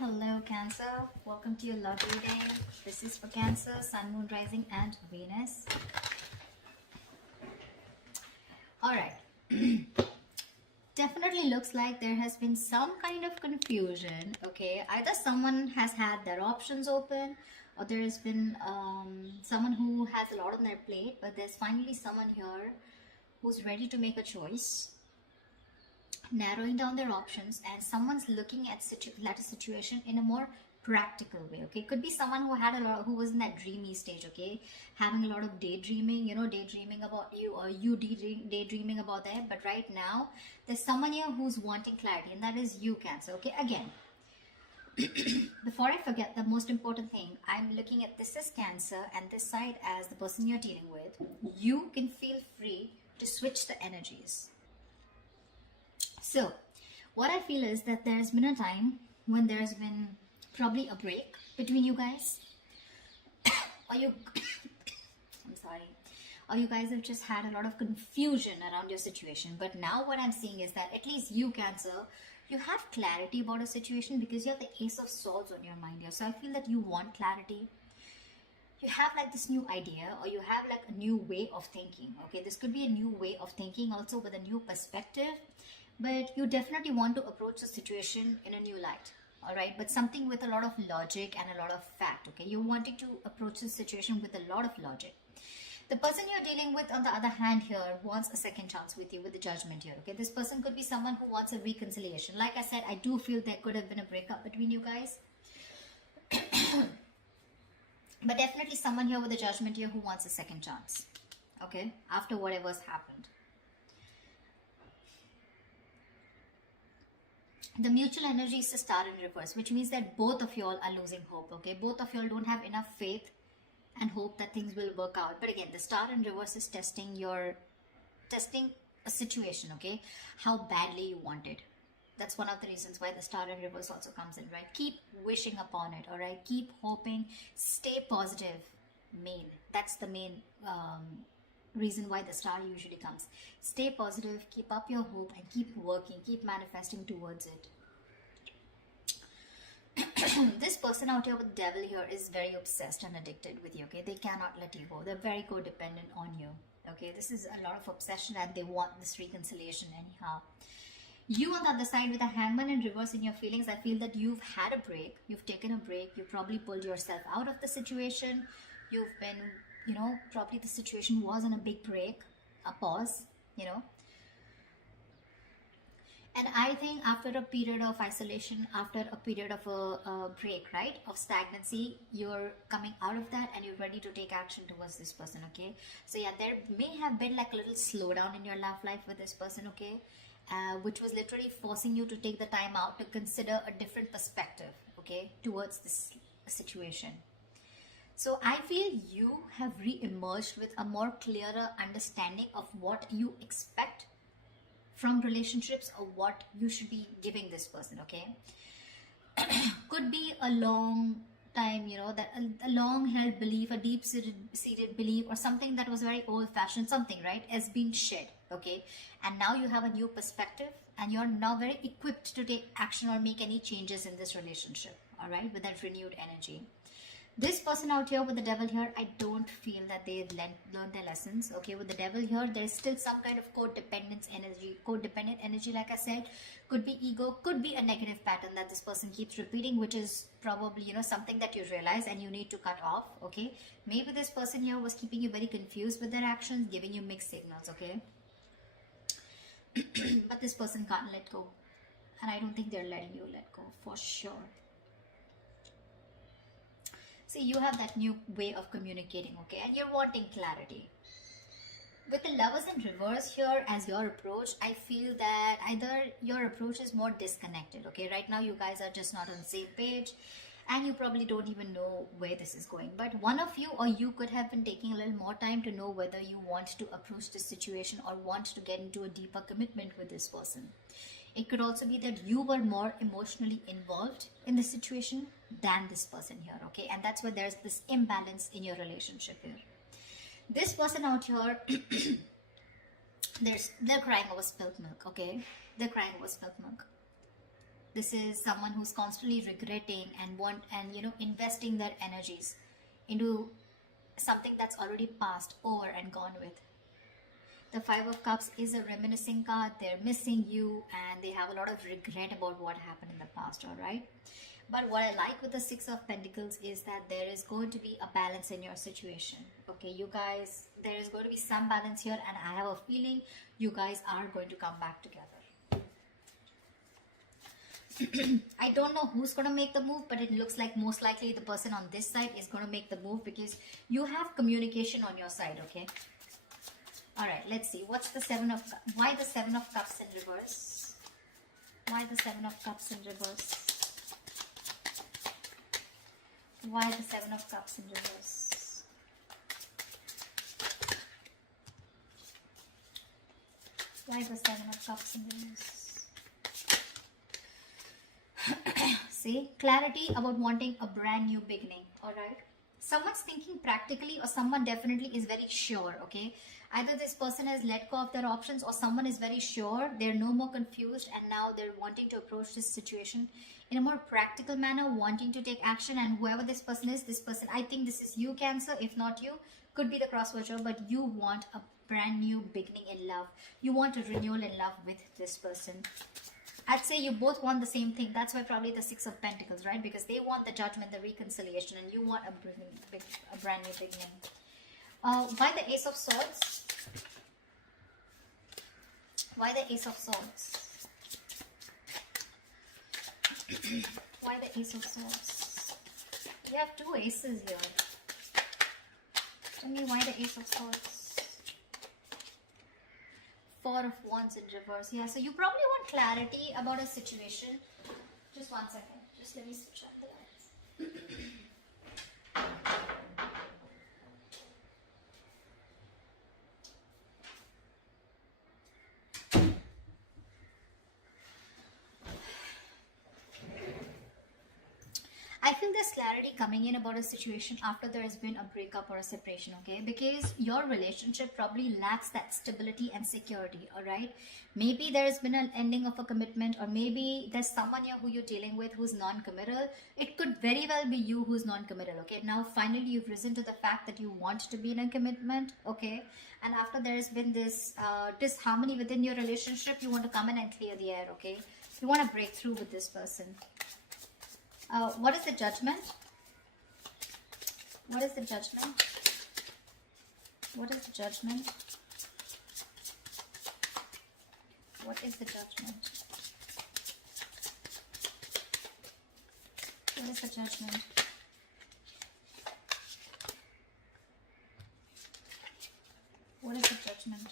Hello Cancer, welcome to your love reading. This is for Cancer, Sun, Moon, Rising and Venus. Alright, definitely looks like there has been some kind of confusion, okay? Either someone has had their options open or there has been someone who has a lot on their plate, but there's finally someone here who's ready to make a choice, narrowing down their options, and someone's looking at a situation in a more practical way. Okay, could be someone who was in that dreamy stage, okay, having a lot of daydreaming, daydreaming about you, or you daydreaming about them. But right now there's someone here who's wanting clarity, and that is you, Cancer. Okay, again, before I forget, the most important thing, I'm looking at this as Cancer and this side as the person you're dealing with. You can feel free to switch the energies. So what I feel is that there's been a time when there's been probably a break between you guys, or you I'm sorry, or you guys have just had a lot of confusion around your situation. But now what I'm seeing is that at least you, Cancer, you have clarity about a situation because you have the Ace of Swords on your mind here. So I feel that you want clarity. You have like this new idea, or you have like a new way of thinking. Okay, this could be a new way of thinking also with a new perspective, but you definitely want to approach the situation in a new light. All right, but something with a lot of logic and a lot of fact. Okay, you're wanting to approach the situation with a lot of logic. The person you're dealing with, on the other hand, here wants a second chance with you, with the Judgment here. Okay, this person could be someone who wants a reconciliation. Like I said, I do feel there could have been a breakup between you guys. But definitely someone here with the Judgment here who wants a second chance, okay, after whatever's happened. The mutual energy is the Star in reverse, which means that both of y'all are losing hope, okay? Both of y'all don't have enough faith and hope that things will work out. But again, the Star in reverse is testing a situation, okay? How badly you want it. That's one of the reasons why the Star in reverse also comes in, right? Keep wishing upon it, all right? Keep hoping, stay positive. That's the main reason why the Star usually comes. Stay positive, keep up your hope, and keep working, keep manifesting towards it. This person out here with the Devil here is very obsessed and addicted with you, okay? They cannot let you go. They're very codependent on you, okay? This is a lot of obsession, and they want this reconciliation anyhow. You on the other side with a Hangman in reverse in your feelings, I feel that you've had a break. You've taken a break. You probably pulled yourself out of the situation. You've been, probably the situation was on a big break, a pause, And I think after a period of isolation, after a period of a break, right, of stagnancy, you're coming out of that and you're ready to take action towards this person, okay? So yeah, there may have been like a little slowdown in your love life with this person, okay? Which was literally forcing you to take the time out to consider a different perspective, okay, towards this situation. So I feel you have re-emerged with a more clearer understanding of what you expect from relationships, or what you should be giving this person, okay? Could be a long time, that a long held belief, a deep seated belief, or something that was very old fashioned, something, right, has been shed, okay? And now you have a new perspective, and you're now very equipped to take action or make any changes in this relationship, all right, with that renewed energy. This person out here with the Devil here, I don't feel that they learned their lessons, okay? With the Devil here, there's still some kind of codependent energy, like I said. Could be ego, could be a negative pattern that this person keeps repeating, which is probably, something that you realize and you need to cut off, okay? Maybe this person here was keeping you very confused with their actions, giving you mixed signals, okay? But this person can't let go. And I don't think they're letting you let go, for sure. See, you have that new way of communicating, okay? And you're wanting clarity. With the Lovers in reverse here as your approach, I feel that either your approach is more disconnected, okay? Right now, you guys are just not on the same page, and you probably don't even know where this is going. But one of you or you could have been taking a little more time to know whether you want to approach this situation or want to get into a deeper commitment with this person. It could also be that you were more emotionally involved in the situation than this person here, okay? And that's where there's this imbalance in your relationship here. This person out here, they're crying over spilt milk, okay? They're crying over spilt milk. This is someone who's constantly regretting and investing their energies into something that's already passed over and gone with. The Five of Cups is a reminiscing card. They're missing you and they have a lot of regret about what happened in the past, all right? But what I like with the Six of Pentacles is that there is going to be a balance in your situation. Okay, you guys, there is going to be some balance here, and I have a feeling you guys are going to come back together. I don't know who's going to make the move, but it looks like most likely the person on this side is going to make the move because you have communication on your side, okay? All right, let's see. What's the why the Seven of Cups in reverse? Why the Seven of Cups in reverse? Why the Seven of Cups in reverse? Why the Seven of Cups in reverse? See, clarity about wanting a brand new beginning, alright? Someone's thinking practically or someone definitely is very sure, okay? Either this person has let go of their options or someone is very sure, they're no more confused and now they're wanting to approach this situation in a more practical manner, wanting to take action. And whoever this person is, I think this is you, Cancer. If not you, could be the cross-watcher, but you want a brand new beginning in love. You want a renewal in love with this person. I'd say you both want the same thing. That's why probably the Six of Pentacles, right? Because they want the judgment, the reconciliation, and you want a brand new beginning. Why the Ace of Swords? Why the Ace of Swords? Why the Ace of Swords? You have two aces here. Tell me why the Ace of Swords? Four of Wands in reverse. Yeah, so you probably want clarity about a situation. Just 1 second. Just let me switch on the lights. I feel there's clarity coming in about a situation after there has been a breakup or a separation, okay? Because your relationship probably lacks that stability and security, all right? Maybe there has been an ending of a commitment, or maybe there's someone here who you're dealing with who's non-committal. It could very well be you who's non-committal, okay? Now, finally, you've risen to the fact that you want to be in a commitment, okay? And after there has been this disharmony within your relationship, you want to come in and clear the air, okay? You want to break through with this person. What is the Judgment? What is the Judgment? What is the Judgment? What is the Judgment? What is the Judgment? What is the Judgment?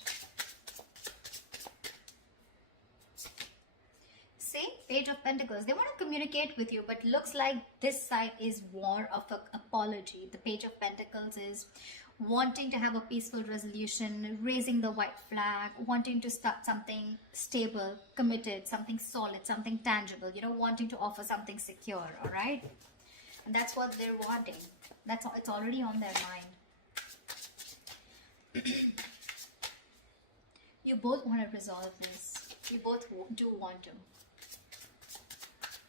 See, Page of Pentacles. They want to communicate with you, but looks like this side is more of an apology. The Page of Pentacles is wanting to have a peaceful resolution, raising the white flag, wanting to start something stable, committed, something solid, something tangible, you know, wanting to offer something secure, all right? And that's what they're wanting. It's already on their mind. You both want to resolve this. You both do want to.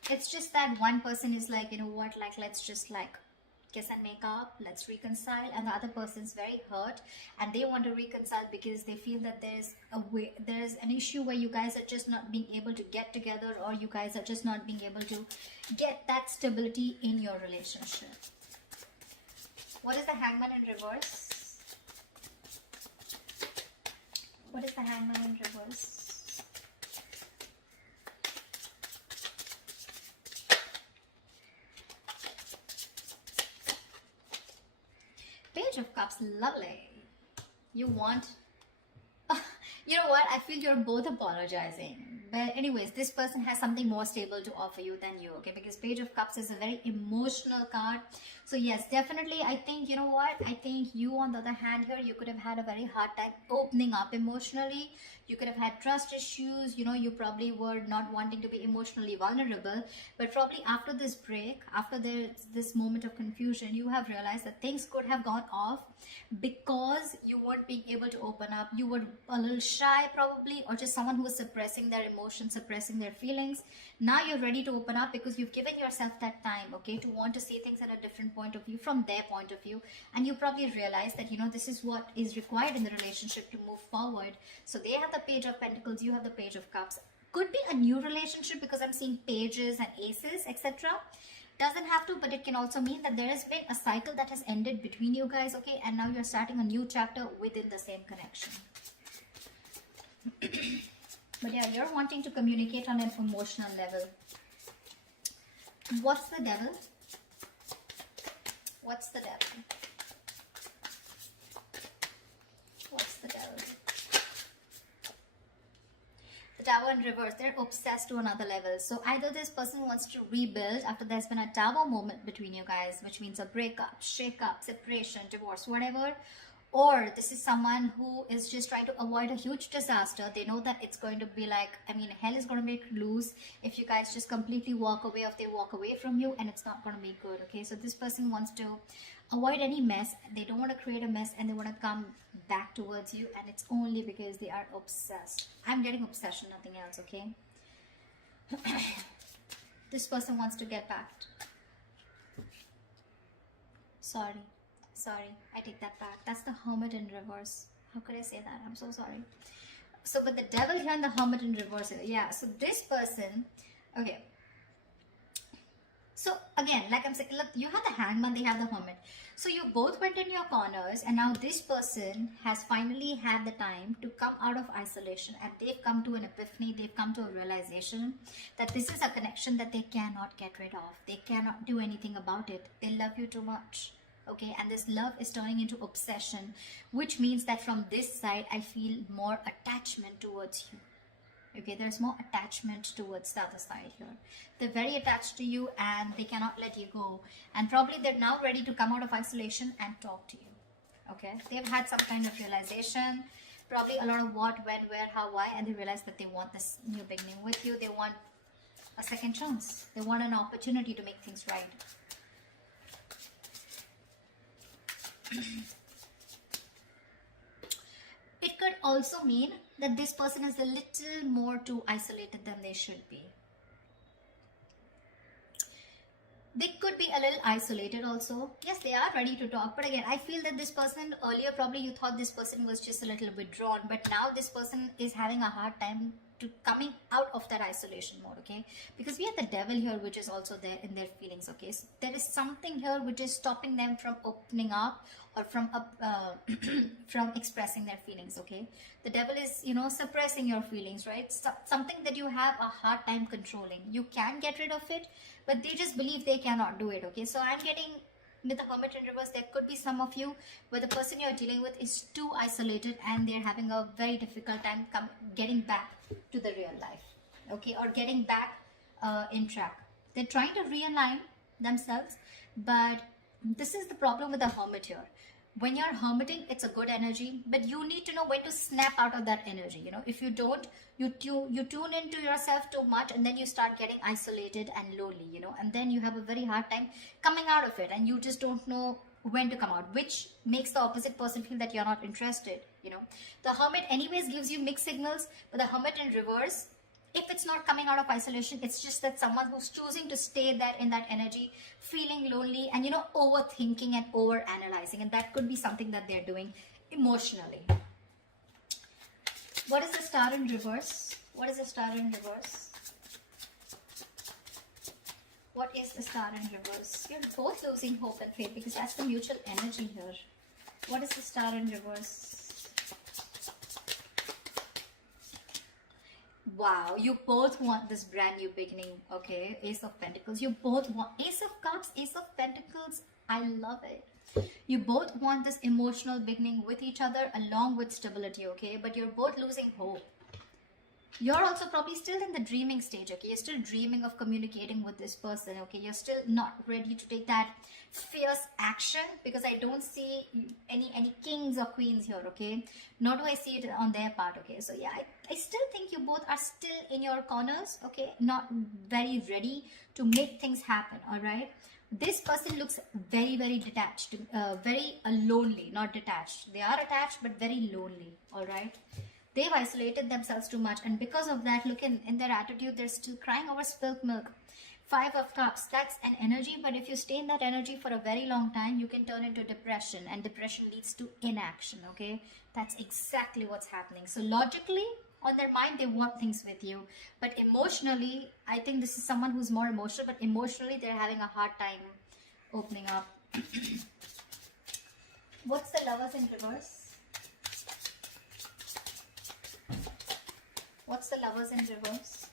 It's just that one person is like, you know what, like, let's just like kiss and make up, let's reconcile, and the other person's very hurt and they want to reconcile because they feel that there's an issue where you guys are just not being able to get together, or you guys are just not being able to get that stability in your relationship. What is the Hangman in reverse? What is the Hangman in reverse? Page of Cups, lovely. You want... you know what? I feel you're both apologizing. But anyways, this person has something more stable to offer you than you, okay? Because Page of Cups is a very emotional card. So yes, definitely, I think, you know what? I think you, on the other hand here, you could have had a very hard time opening up emotionally. You could have had trust issues. You know, you probably were not wanting to be emotionally vulnerable. But probably after this break, after this moment of confusion, you have realized that things could have gone off because you weren't being able to open up. You were a little shy probably, or just someone who was suppressing their emotions emotions, suppressing their feelings. Now you're ready to open up because you've given yourself that time, okay, to want to see things at a different point of view, from their point of view. And you probably realize that, you know, this is what is required in the relationship to move forward. So they have the Page of Pentacles, you have the Page of Cups. Could be a new relationship because I'm seeing pages and aces, etc. Doesn't have to, but it can also mean that there has been a cycle that has ended between you guys, okay, and now you're starting a new chapter within the same connection. But yeah, you're wanting to communicate on an emotional level. What's the devil? What's the devil? What's the devil? The Tower in reverse. They're obsessed to another level. So either this person wants to rebuild after there's been a Tower moment between you guys, which means a breakup, shake-up, separation, divorce, whatever. Or this is someone who is just trying to avoid a huge disaster. They know that it's going to be like, I mean, hell is going to make loose if you guys just completely walk away, or if they walk away from you, and it's not going to be good, okay? So this person wants to avoid any mess. They don't want to create a mess, and they want to come back towards you, and it's only because they are obsessed. I'm getting obsession, nothing else, okay? This person wants to get back. Sorry, I take that back. That's the Hermit in reverse. How could I say that? I'm so sorry. So, but the Devil here and the Hermit in reverse. Yeah, so this person, okay. So, again, like I'm saying, look, you have the Hangman, they have the Hermit. So, you both went in your corners, and now this person has finally had the time to come out of isolation, and they've come to an epiphany, they've come to a realization that this is a connection that they cannot get rid of. They cannot do anything about it. They love you too much. Okay, and this love is turning into obsession, which means that from this side, I feel more attachment towards you. Okay, there's more attachment towards the other side here. They're very attached to you and they cannot let you go. And probably they're now ready to come out of isolation and talk to you. Okay, they've had some kind of realization, probably a lot of what, when, where, how, why, and they realize that they want this new beginning with you. They want a second chance. They want an opportunity to make things right. It could also mean that this person is a little more too isolated than they should be. They could be a little isolated also. Yes, they are ready to talk. But again, I feel that this person, earlier probably you thought this person was just a little withdrawn. But now this person is having a hard time to coming out of that isolation mode, okay? Because we have the Devil here, which is also there in their feelings, okay? So there is something here which is stopping them from opening up or from from expressing their feelings, okay? The Devil is, you know, suppressing your feelings, right? Something that you have a hard time controlling. You can get rid of it, but they just believe they cannot do it, okay? So I'm getting, with the Hermit in reverse, there could be some of you where the person you're dealing with is too isolated and they're having a very difficult time getting back to the real life, okay, or getting back in track. They're trying to realign themselves, but this is the problem with the Hermit here. When you're hermiting, it's a good energy, but you need to know when to snap out of that energy. You know, if you don't, you tune into yourself too much, and then you start getting isolated and lonely, you know, and then you have a very hard time coming out of it, and you just don't know when to come out, which makes the opposite person feel that you're not interested, you know. The Hermit anyways gives you mixed signals, but the Hermit in reverse, if it's not coming out of isolation, it's just that someone who's choosing to stay there in that energy, feeling lonely and, you know, overthinking and over analyzing, and that could be something that they're doing emotionally. What is the Star in reverse? What is the Star in reverse? What is the Star in reverse? You're both losing hope and faith because that's the mutual energy here. What is the Star in reverse? Wow, you both want this brand new beginning, okay? Ace of Pentacles. You both want Ace of Cups, Ace of Pentacles. I love it. You both want this emotional beginning with each other along with stability, okay? But you're both losing hope. You're also probably still in the dreaming stage, okay? You're still dreaming of communicating with this person, okay? You're still not ready to take that fierce action because I don't see any kings or queens here, okay? Nor do I see it on their part, okay? So yeah, I still think you both are still in your corners, okay? Not very ready to make things happen, all right? This person looks very, very detached, very lonely, not detached. They are attached, but very lonely, all right? They've isolated themselves too much, and because of that, look in their attitude, they're still crying over spilt milk. 5 of Cups, that's an energy, but if you stay in that energy for a very long time, you can turn into depression, and depression leads to inaction, okay? That's exactly what's happening. So logically, on their mind, they want things with you, but emotionally, I think this is someone who's more emotional, but emotionally, they're having a hard time opening up. What's the Lovers in reverse? What's the Lovers in reverse?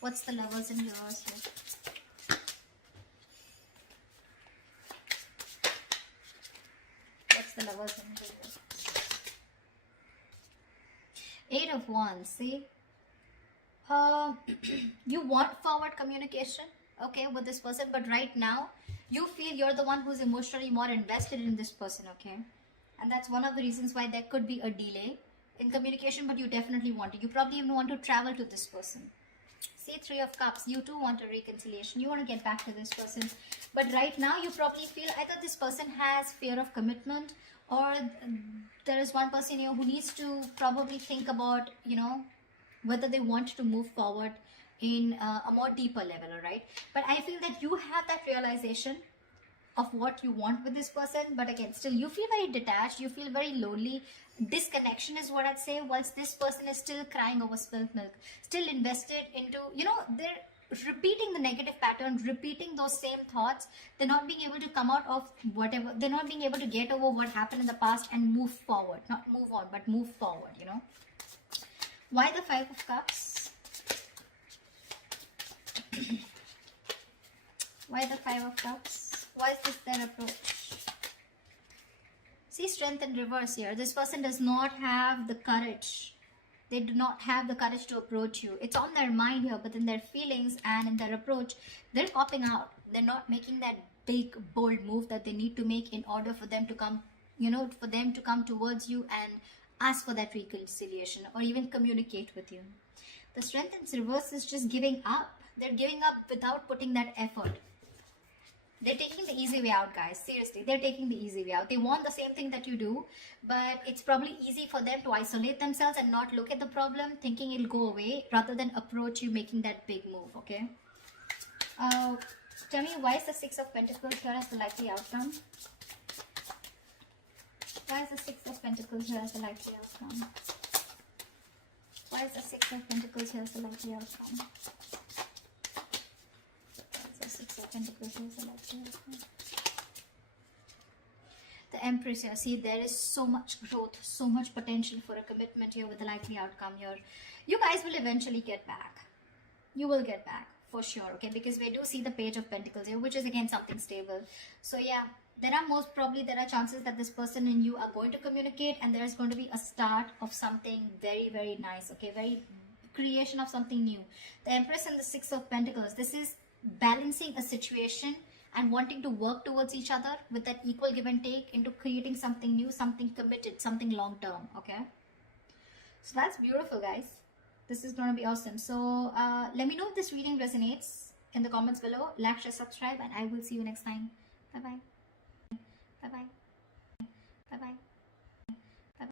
What's the Lovers in reverse here? What's the Lovers in reverse? 8 of Wands, see? You want forward communication, okay, with this person, but right now, you feel you're the one who's emotionally more invested in this person, okay? And that's one of the reasons why there could be a delay in communication, but you definitely want to. You probably even want to travel to this person. See, 3 of Cups, you too want a reconciliation. You want to get back to this person. But right now, you probably feel either this person has fear of commitment, or there is one person here who needs to probably think about, you know, whether they want to move forward in a more deeper level, all right? But I feel that you have that realization of what you want with this person, but again, still you feel very detached, you feel very lonely. Disconnection is what I'd say, whilst this person is still crying over spilt milk, still invested into, you know, they're repeating the negative pattern, repeating those same thoughts. They're not being able to come out of whatever, they're not being able to get over what happened in the past and move forward, not move on, but move forward, you know. Why the 5 of Cups? Why the 5 of Cups? Why is this their approach? See, Strength in reverse here. This person does not have the courage. They do not have the courage to approach you. It's on their mind here, but in their feelings and in their approach, they're popping out. They're not making that big, bold move that they need to make in order for them to come, you know, for them to come towards you and ask for that reconciliation or even communicate with you. The Strength in reverse is just giving up. They're giving up without putting that effort. They're taking the easy way out, guys. Seriously, they're taking the easy way out. They want the same thing that you do, but it's probably easy for them to isolate themselves and not look at the problem, thinking it'll go away, rather than approach you making that big move, okay? Tell me, why is the 6 of Pentacles here as the likely outcome? Why is the 6 of Pentacles here as the likely outcome? Why is the 6 of Pentacles here as the likely outcome? The Empress here. See, there is so much growth, so much potential for a commitment here with the likely outcome here. You guys will eventually get back. You will get back for sure, okay? Because we do see the Page of Pentacles here, which is again something stable. So yeah, there are chances that this person and you are going to communicate, and there's going to be a start of something very, very nice, okay? Very creation of something new. The Empress and the 6 of Pentacles. This is balancing a situation and wanting to work towards each other with that equal give and take into creating something new, something committed, something long term, okay? So that's beautiful, guys. This is going to be awesome. So let me know if this reading resonates in the comments below. Like, share, subscribe, and I will see you next time. Bye bye. Bye bye. Bye bye.